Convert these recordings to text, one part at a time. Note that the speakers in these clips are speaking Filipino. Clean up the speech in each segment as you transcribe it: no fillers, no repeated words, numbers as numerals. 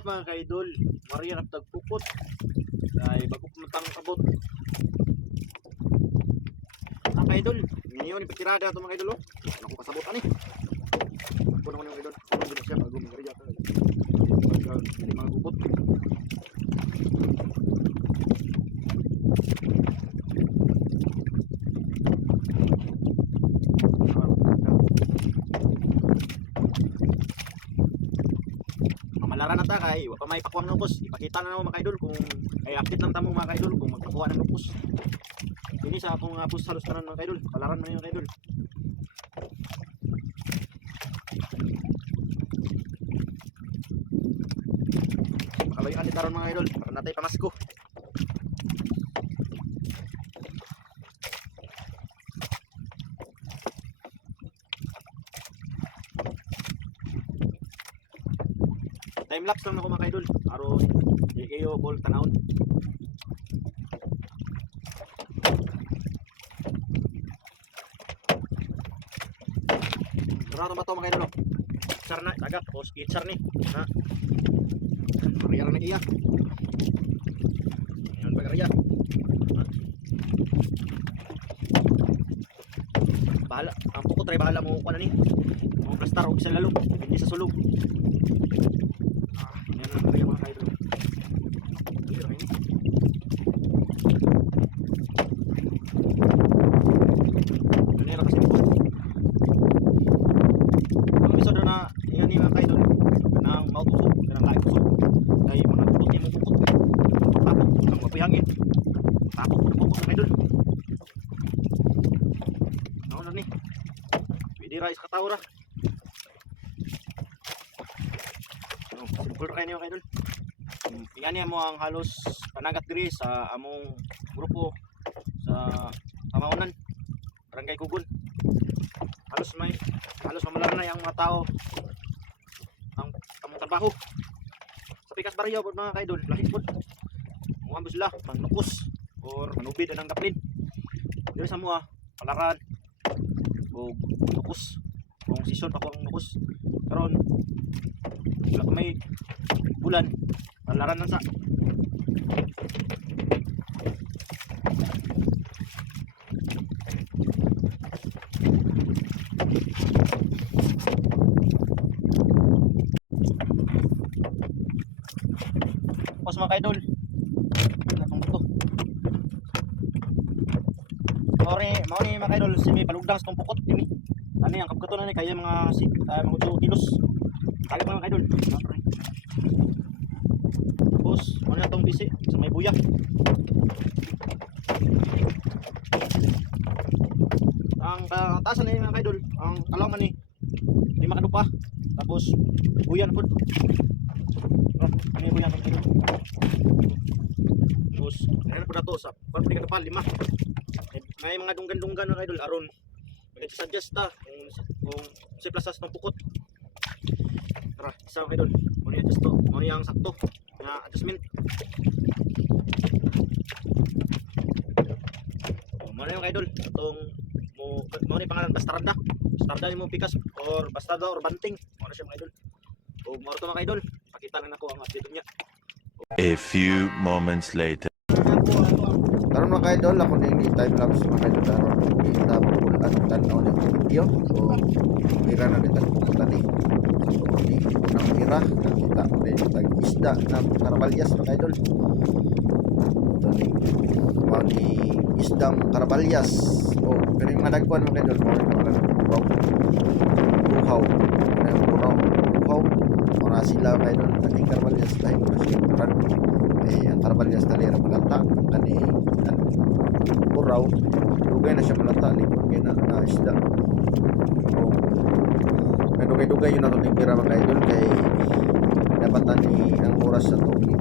up mga ka-idol? Maria na tagpupot. Ay bago pumatang kabot. Mga ka-idol, ngayon ipatirada ito mga ka-idol. Ano ko kasabot ani? Puno ko na mga ka-idol. Puno ko siya bago Maria ka. Hindi mga gubot. Malaran na ta kay wa pa may pakuha ng nukos. Ipakita na naman mga kaidol kung ay update lang tamo mga kaidol kung magpakuha ng nukos. Ini sa akong pus halos kanan mga kaidol. Palaran man yung kaidol. Makalayan ni taron mga kaidol. Para natay pamasko. Time lapse lang ako mga kaidol. Aron di kayo ball tanawon. Rato ba to mga kaidol? Sar na agak o skitsar ni. Na. Mariara na iya. Ayan bagaya. Bahala, ang pukot try bahala mo kuno ni. Mo plastar og sa lalong, hindi sa sulog. Hangin. Tapos pupukot na kayo dun. Ano na ni? Pwede rice katawra. Simple kayo niyo kayo dun. Iyan niya mo ang halos panagat diri sa among grupo sa Pamaunan, Barangay Kugon. Halos mamalar na yung mga tao ang among trabaho. Sa pikas baryo po mga kaidol, lahit po. Mga sila, manukos or manubid ang kaplin. Dito sa mga palaran o nukos. Kung season pa ko ang nukos. Karon wala pa may bulan, palaran lang sa. Tapos mga kaidol, mao ni mga kaidol simi palugdang sa pukot dimi. Ano yang kapkaton ni kaya mga mga 2 kilos. Kaya mga kaidol. Tapos ano na tong bisi sa may buyak. Ang taas na mga kaidol, ang kalaman ni di makadupa. Tapos buyan pud. Ano yung buyan kaidol. Tapos ano pud ato sa pag kapal 5. May mga dunggan-dunggan na kaidol aron mag-suggest ta kung si plasas ng pukot. Tara, isa kaidol. Muna i-adjust to. Muna yung sakto na adjustment. Muna yung kaidol. Itong muna yung pangalan bastarda. Bastarda yung pikas or bastarda or banting. Muna siya mga kaidol. O muna ito mga kaidol. Pakita lang ako ang update niya. A few moments later. Karon mga kaidol, ako na yung time lapse mga kaidol karon kita pul at tanaw ng video. So mira na dito pupunta ni. So ni unang mira nakita ko rin tag isda ng karabalyas mga kaidol. Ito ni mao ni isdang karabalyas. O kani mga dagkuan mga kaidol mao ni mga buhaw. Buhaw. Ora sila kaidol ating karabalyas dahil mo siya kuran. Ang karabalyas dali ra malata kani buraw dugay na siya malata ligay na isda. So dugay-dugay yun nato ning pira mga idol kay dapatan ni ang oras sa to ni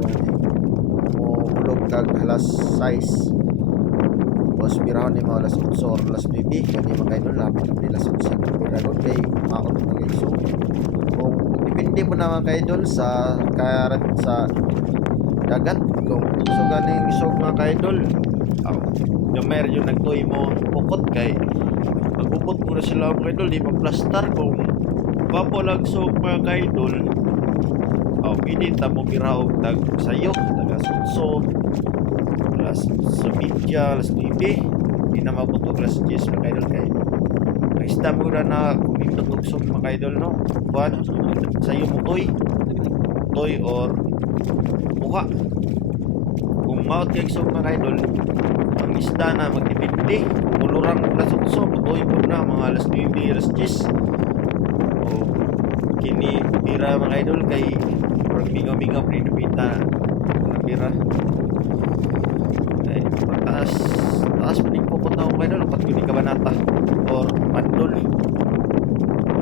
mo ulog kag alas 6 was pirahon ni mga alas 8 or alas 9 kani mga idol lapit na alas 11 pira ron kay maot mga iso. Kung depende mo na mga idol sa dagat kung gusto ganing isog mga kaidol gamer yung nagtuy mo pukot kay magupot mo na sila mga kaidol di pa plastar kung papo lang sok mga kaidol pwede ta mo biraw tag sayo, taga sutso, alas media, alas 9. Hindi na mabutog alas 10 mga idol kay ang isda mo na kumindot tugsog mga idol no. Kuan sayo mo toy or buha. Kung maot kay isog mga idol, ang isda na magdepende. Kung ulurang alas 8, toy po na mga alas 9, alas 10. O kini pira mga idol kay parang mingaw-mingaw pinipita na pira. Ay, taas pa din pupot na mga idol, pat kuni kabanata or pandol.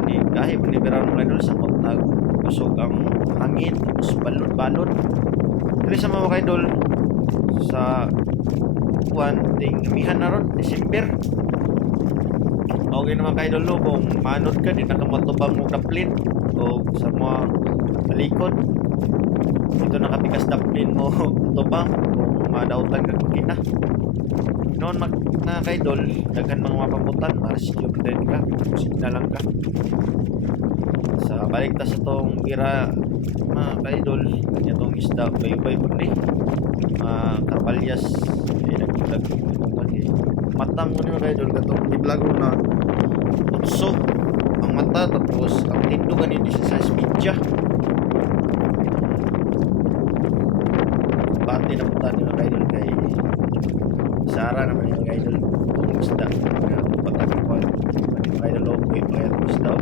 Ni kahit panibira mga idol sa matag kusog ang hangin, tapos balon-balon. Dili sa mga idol sa buwan ting amihan na ron, December. Okay naman kayo idol kung manod ka, di nakamatubang mo daplin o sa mga talikod. Dito nakapikas daplin mo tubang kung madautan ka kina. Noon na kayo idol, daghan mga mapamutan, ma-rescue din ka, signa lang ka. Sa balik ta sa tong bira mga kaidol, kanya tong isda bay-bay po ni karbalyas nagbulag matang mo ni mga kaidol katong iblago na utso ang mata tapos ang tindugan ni 16 media bati na punta ni mga kaidol kay Sara naman yung kaidol itong isda pagkakakuan mga kaidol okay pa yung isda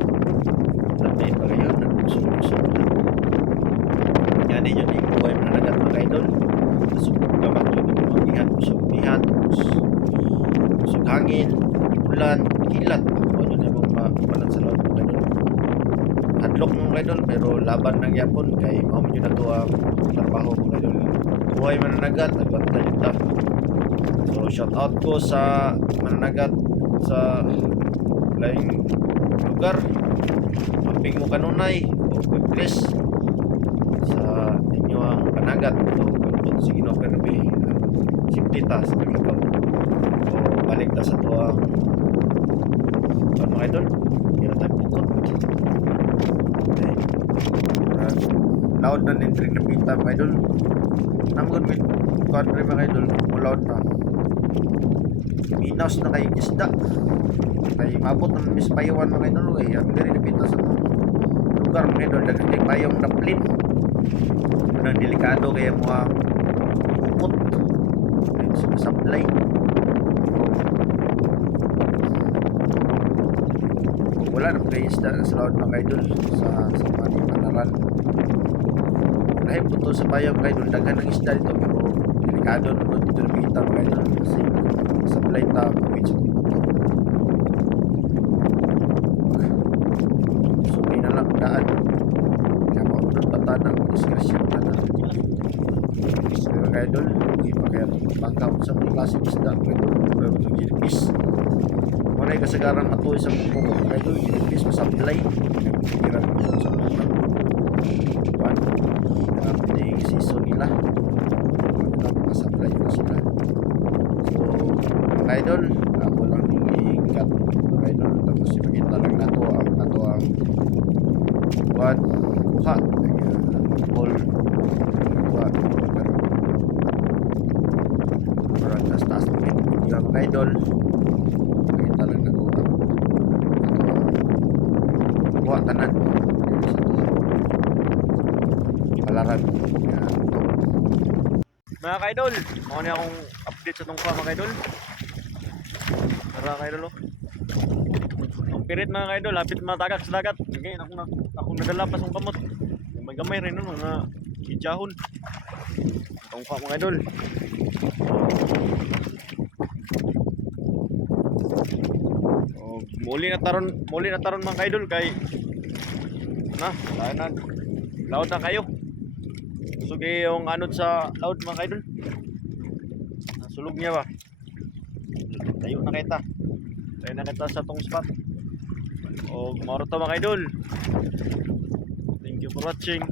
tapi pa kayo nagusog-usog yan din yun yung buhay na nagat mga kaidol gamat yun mag-ihat usog-ihat usog hangin ulan, kilat ano yung mga palat sa laot mga kaidol hadlok mga kaidol pero laban ng yapon kay mauman yun na ito ang trabaho mga kaidol buhay mananagat nagbantay yun ta so shout out ko sa mananagat sa laing lugar mamping mo kanunay o bless sa inyo ang panagat o kung sige no perbe safety ta sa paglagaw o balik ta sa tuwang mga idol kaya tayo pukot okay loud na din rin na pita mga idol namun with country mga idol loud na minaws na kay isda kay mabot ng mispayawan mga idol ay ang diri dipita sa lugar mga idol dagdag payong daplin anong delikado kaya mo ang bukot ay sumasablay wala na kayo isda sa laod mga idol sa mga panaran dahil po to sa payong mga idol daghan ng isda dito pero delikado naman dito dipita mga idol kasi sablay ta medyo daan kaya maunod patanang diskrasyon na na mga idol hindi pa kaya pangkaw sa mga klaseng isda pero itong ginipis muna yung kasagaran matuloy sa mga pukot mga idol ginipis masablay nagpikiran mo sa mga pan yung season nila masablay na sila so mga idol ako lang ikat mga idol tapos ipakita lang nato ang buat kuha all kuha para taas yung mga idol kita lang na kuha tanan sa palaran mga kaidol mga na akong update sa itong kuha mga kaidol tara kaidol pirit mga kaidol, lapit matagak sa dagat. Ngayon akong nadala pa sa kamot. May gamay rin nun, mga kijahon. Itong pa mga kaidol. Oh, muli na taron mga kaidol kay laod na kayo. Sugi yung anod sa laod mga kaidol. Sulog niya ba? Tayo na kita. Tayo na kita sa tong spot. O, mauro to mga idol. Thank you for watching.